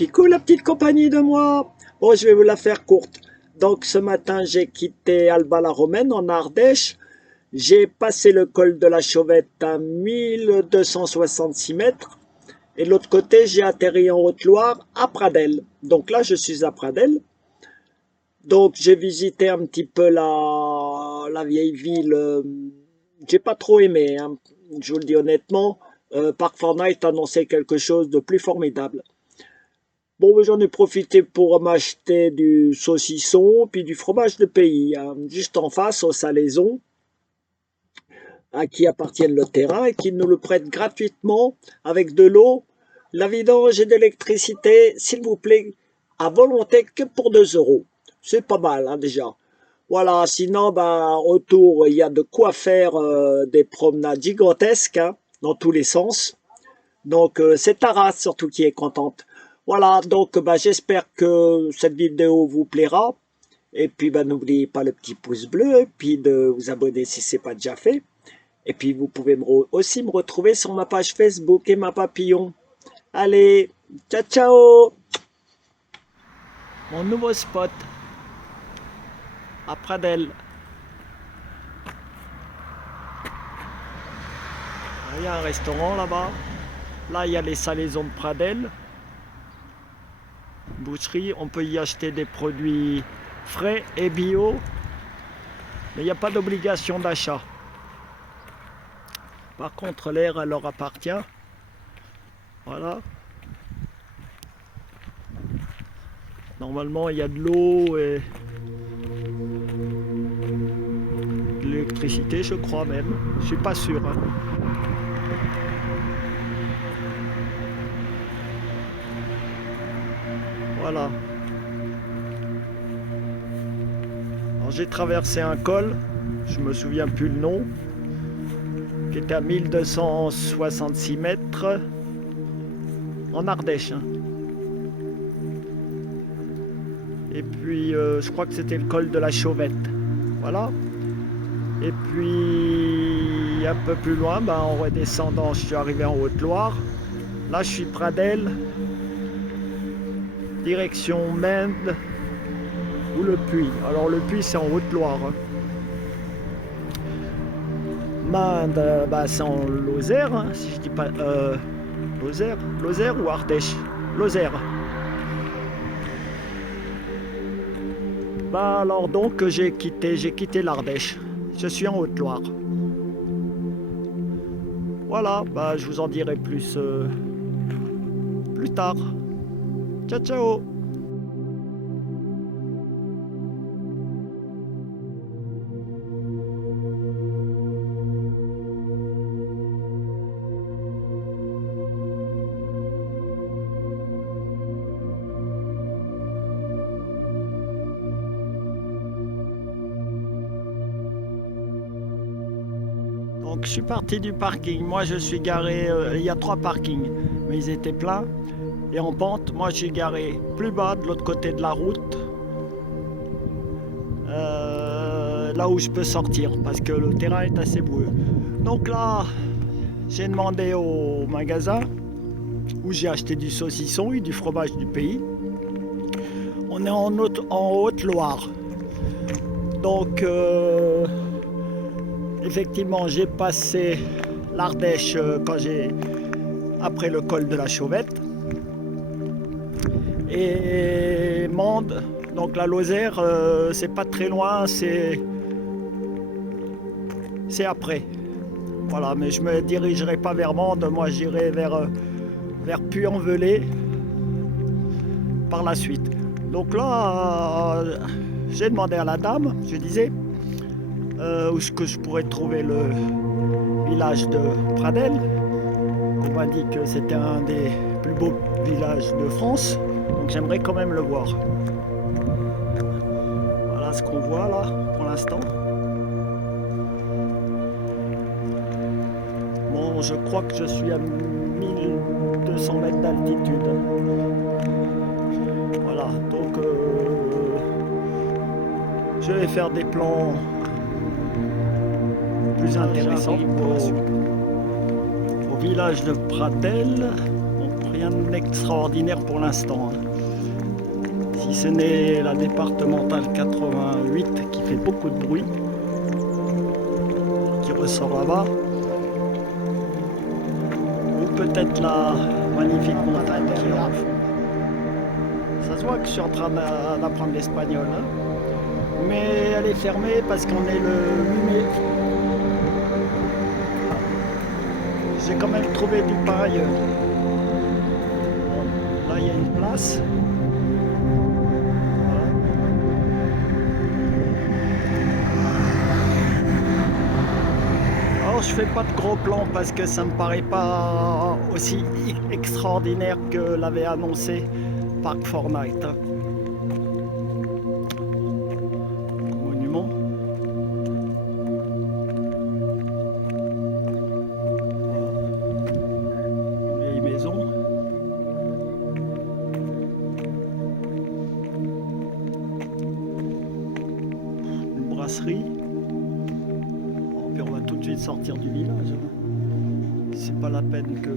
Kikou, la petite compagnie de moi. Bon, je vais vous la faire courte. Donc, ce matin, j'ai quitté Alba-la-Romaine en Ardèche. J'ai passé le col de la Chauvette à 1266 mètres. Et de l'autre côté, j'ai atterri en Haute-Loire à Pradelles. Donc là, je suis à Pradelles. Donc, j'ai visité un petit peu la vieille ville. J'ai pas trop aimé, hein. Je vous le dis honnêtement. Park Fortnite annonçait quelque chose de plus formidable. Bon, mais j'en ai profité pour m'acheter du saucisson, puis du fromage de pays, hein, juste en face au Salaison, à qui appartient le terrain et qui nous le prête gratuitement avec de l'eau, la vidange et de l'électricité, s'il vous plaît, à volonté que pour 2 euros. C'est pas mal, hein, déjà. Voilà, sinon, ben, autour, il y a de quoi faire des promenades gigantesques, hein, dans tous les sens. Donc, c'est Taras surtout qui est contente. Voilà, donc bah, j'espère que cette vidéo vous plaira. Et puis bah, n'oubliez pas le petit pouce bleu, et puis de vous abonner si ce n'est pas déjà fait. Et puis vous pouvez aussi me retrouver sur ma page Facebook et ma papillon. Allez, ciao ciao. Mon nouveau spot à Pradelles. Il y a un restaurant là-bas. Là, il y a les salaisons de Pradelles. Boucherie, on peut y acheter des produits frais et bio, mais il n'y a pas d'obligation d'achat. Par contre, l'air leur appartient. Voilà. Normalement, il y a de l'eau et de l'électricité, je crois même. Je suis pas sûr, hein. Voilà. Alors j'ai traversé un col, je me souviens plus le nom, qui était à 1266 mètres en Ardèche, hein. Et puis je crois que c'était le col de la Chauvette. Voilà. Et puis un peu plus loin, ben, en redescendant, je suis arrivé en Haute-Loire. Là je suis Pradelles, direction Mende ou le Puy. Alors le Puy c'est en Haute-Loire, hein. Mende, bah, c'est en Lozère, hein, si je dis pas Lozère ou Ardèche. Lozère. Bah alors donc j'ai quitté l'Ardèche. Je suis en Haute-Loire. Voilà, bah je vous en dirai plus plus tard. Ciao ciao. Donc je suis parti du parking. Moi je suis garé, il y a 3 parkings, mais ils étaient pleins. Et en pente, moi je suis garé plus bas de l'autre côté de la route, là où je peux sortir, parce que le terrain est assez boueux. Donc là, j'ai demandé au magasin où j'ai acheté du saucisson et du fromage du pays. On est en Haute-Loire. Donc effectivement, j'ai passé l'Ardèche après le col de la Chauvette. Et Mende, donc la Lozère, c'est pas très loin, c'est après. Voilà, mais je me dirigerai pas vers Mende, moi j'irai vers Puy-en-Velay par la suite. Donc là, j'ai demandé à la dame, je disais, où est-ce que je pourrais trouver le village de Pradelles. On m'a dit que c'était un des plus beaux villages de France, donc j'aimerais quand même le voir. Voilà ce qu'on voit là pour l'instant. Bon, je crois que je suis à 1200 mètres d'altitude. Voilà, donc je vais faire des plans plus intéressants au village de Pradelles. Mon rien d'extraordinaire pour l'instant. Si ce n'est la départementale 88 qui fait beaucoup de bruit, qui ressort là-bas, ou peut-être la magnifique montagne qui est en fond. Ça se voit que je suis en train d'apprendre l'espagnol, hein. Mais elle est fermée parce qu'on est le 8 mai. J'ai quand même trouvé du pareil. Là, il y a une place. Alors, je fais pas de gros plans parce que ça me paraît pas aussi extraordinaire que l'avait annoncé Park Fortnite. Monument. Vieille maison. Une brasserie. Oh, puis on va tout de suite sortir du village. C'est pas la peine que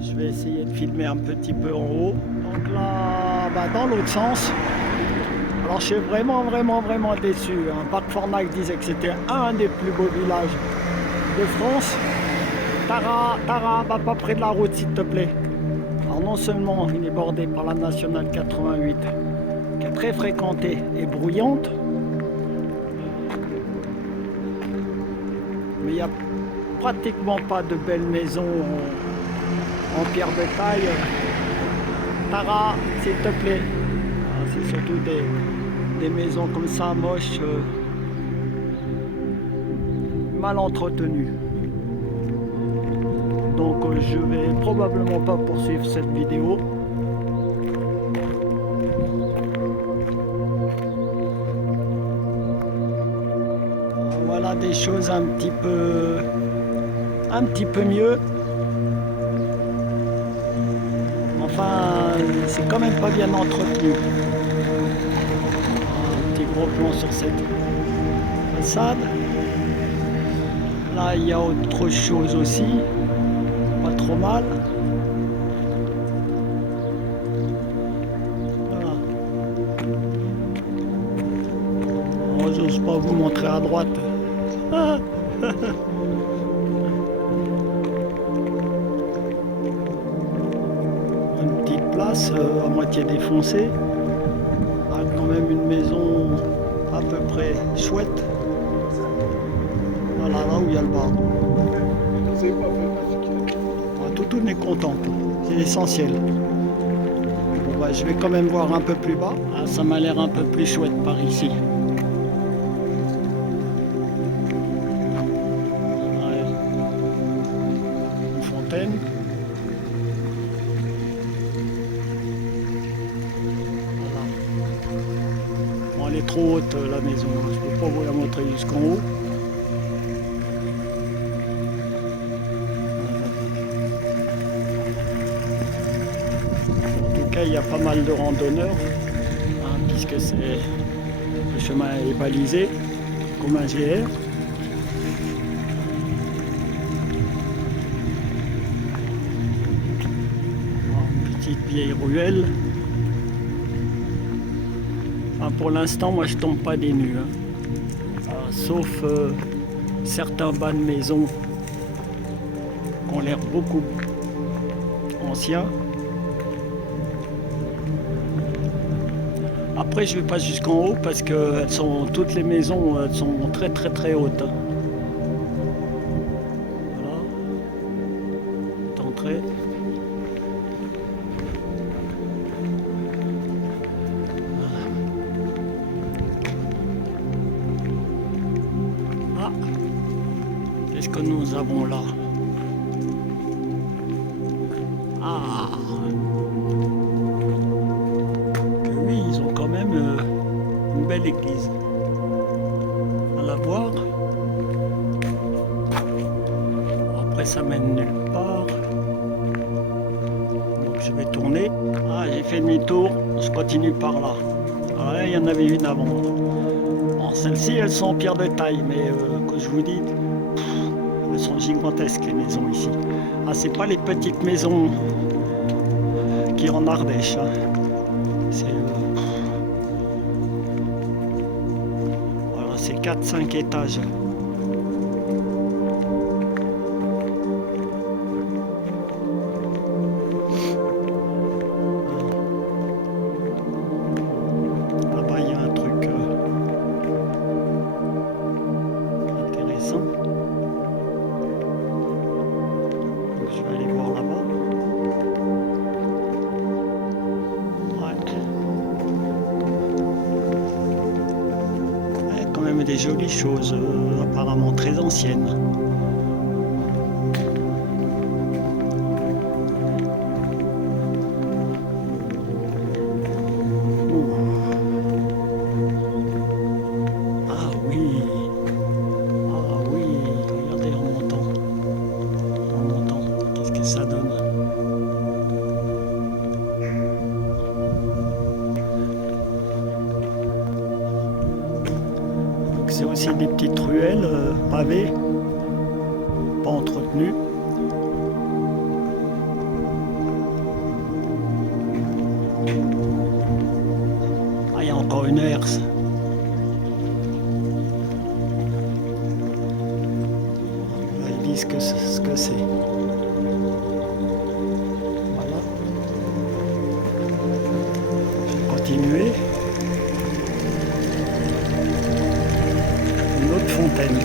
je vais essayer de filmer un petit peu en haut. Donc là, dans l'autre sens. Alors je suis vraiment déçu. Park Fortnite disait que c'était un des plus beaux villages de France. Tara, va pas près de la route s'il te plaît. Alors non seulement il est bordé par la nationale 88, qui est très fréquentée et bruyante, mais il n'y a pratiquement pas de belles maisons en pierre de taille. Tara, s'il te plaît. C'est surtout des maisons comme ça, moches, mal entretenues. Donc je vais probablement pas poursuivre cette vidéo. Voilà des choses un petit peu mieux. Enfin, c'est quand même pas bien entretenu. Un petit gros plan sur cette façade. Là, il y a autre chose aussi. Pas trop mal. Voilà. Oh, j'ose pas vous montrer à droite. Ah. Une petite place à moitié défoncée. Ah, quand même une maison à peu près chouette. Voilà, là où il y a le bar. Tout est content, c'est l'essentiel. Bon, je vais quand même voir un peu plus bas. Ah, ça m'a l'air un peu plus chouette par ici. Ouais. Une fontaine. Voilà. Bon, elle est trop haute la maison, je ne peux pas vous la montrer jusqu'en haut. Il y a pas mal de randonneurs, puisque le chemin est balisé comme un GR. Une petite vieille ruelle. Enfin, pour l'instant, moi je tombe pas des nues, sauf certains bas de maison qui ont l'air beaucoup anciens. Après, je vais pas jusqu'en haut parce que toutes les maisons sont très hautes. Voilà. Entrée. Ah, qu'est-ce que nous avons là? Ah. Une belle église à la voir. Après ça mène nulle part, donc je vais tourner. Ah, j'ai fait demi-tour, je continue par là. Ah, là il y en avait une avant. Bon, celles-ci elles sont en pierre de taille, mais comme je vous dis, elles sont gigantesques les maisons ici. Ah, c'est pas les petites maisons qui en Ardèche, hein. C'est voilà, c'est 4-5 étages. Là-bas, il y a un truc intéressant. Donc, je vais aller voir là-bas. Ouais, quand même des jolies choses, apparemment très anciennes. Ah oui, ah oui, regardez en montant, qu'est-ce que ça donne? Donc c'est aussi des petites ruelles pavées, pas entretenues. Ah, il y a encore une herse. Là, ils disent ce que c'est. Voilà. Je vais continuer. Une autre fontaine.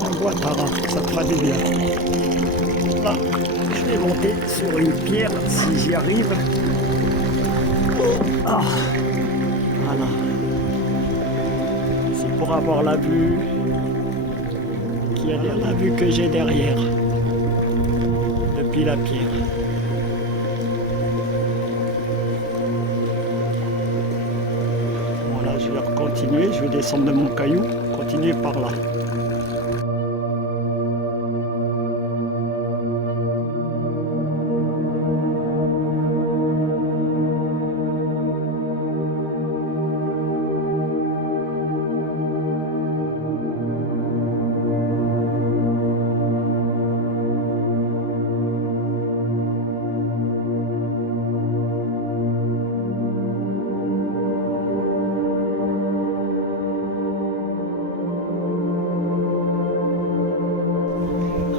Un Ouattara, ça fera du bien. Là, je vais monter sur une pierre si j'y arrive. Ah, voilà. C'est pour avoir la vue qu'il y a la vue que j'ai derrière depuis la pierre. Voilà, je vais continuer, je vais descendre de mon caillou, continuer par là.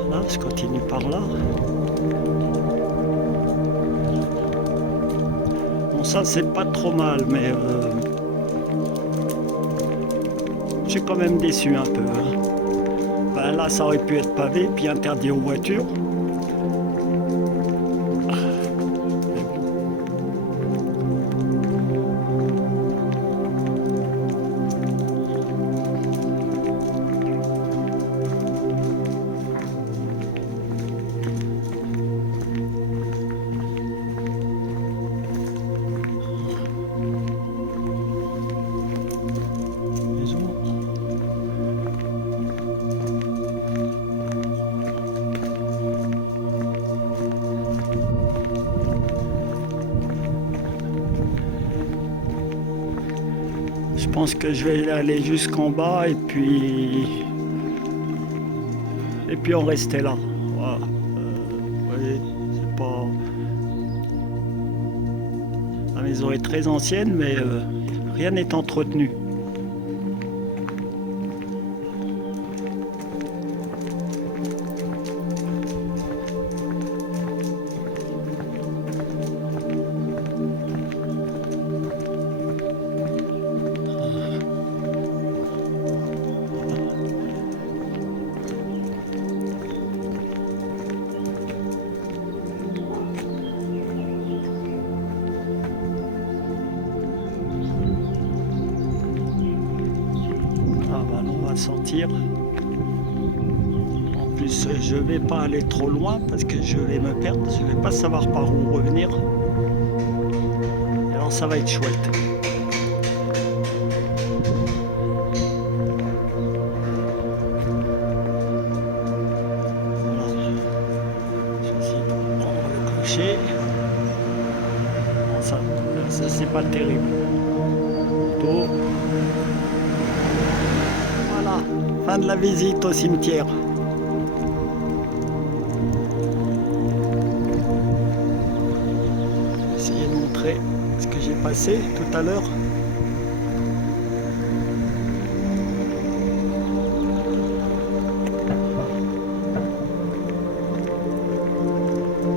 Là, je continue par là. Bon, ça c'est pas trop mal, mais je suis quand même déçu un peu, hein. Ben, là, ça aurait pu être pavé, puis interdit aux voitures. Je pense que je vais aller jusqu'en bas et puis en rester là. Voilà. Vous voyez, c'est pas... La maison est très ancienne, mais rien n'est entretenu. Sortir. En plus, je vais pas aller trop loin parce que je vais me perdre, je vais pas savoir par où revenir. Alors ça va être chouette. Voilà. Je vais essayer de prendre le clocher. Bon, ça c'est pas terrible. Voilà, fin de la visite au cimetière. Essayer de montrer ce que j'ai passé tout à l'heure.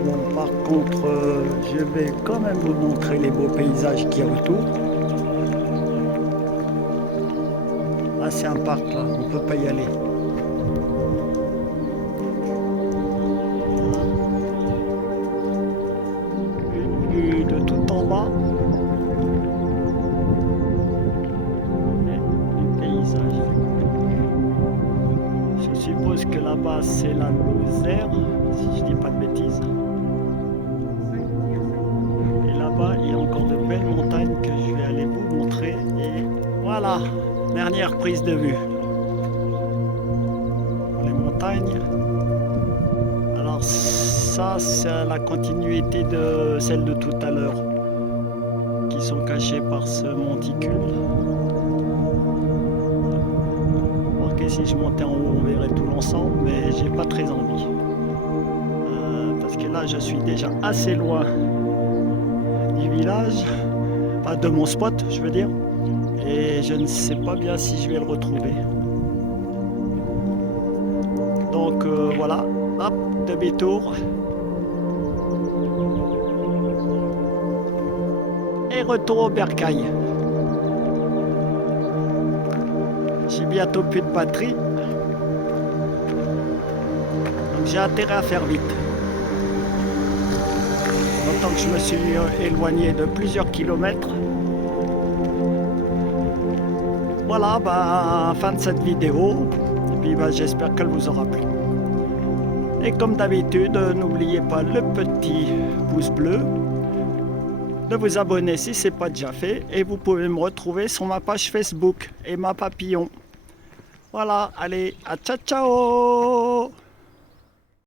Bon, par contre, je vais quand même vous montrer les beaux paysages qu'il y a autour. Ah, c'est un parc là, on ne peut pas y aller. Une vue de tout en bas. Et du paysage. Je suppose que là-bas c'est la Lozère, si je dis pas de bêtises. Et là-bas il y a encore de belles montagnes que je vais aller vous montrer. Et voilà, dernière prise de vue. Les montagnes. Alors ça c'est la continuité de celle de tout à l'heure, qui sont cachées par ce monticule. Remarquez, si je montais en haut on verrait tout l'ensemble, mais j'ai pas très envie. Parce que là je suis déjà assez loin du village, enfin de mon spot je veux dire, et je ne sais pas bien si je vais le retrouver. Donc voilà, hop, demi-tour. Et retour au bercail. J'ai bientôt plus de batterie. Donc j'ai intérêt à faire vite. Tant que je me suis éloigné de plusieurs kilomètres. Voilà, fin de cette vidéo. Et puis j'espère qu'elle vous aura plu. Et comme d'habitude, n'oubliez pas le petit pouce bleu, de vous abonner si ce n'est pas déjà fait, et vous pouvez me retrouver sur ma page Facebook Emma Papillon. Voilà, allez, à ciao ciao!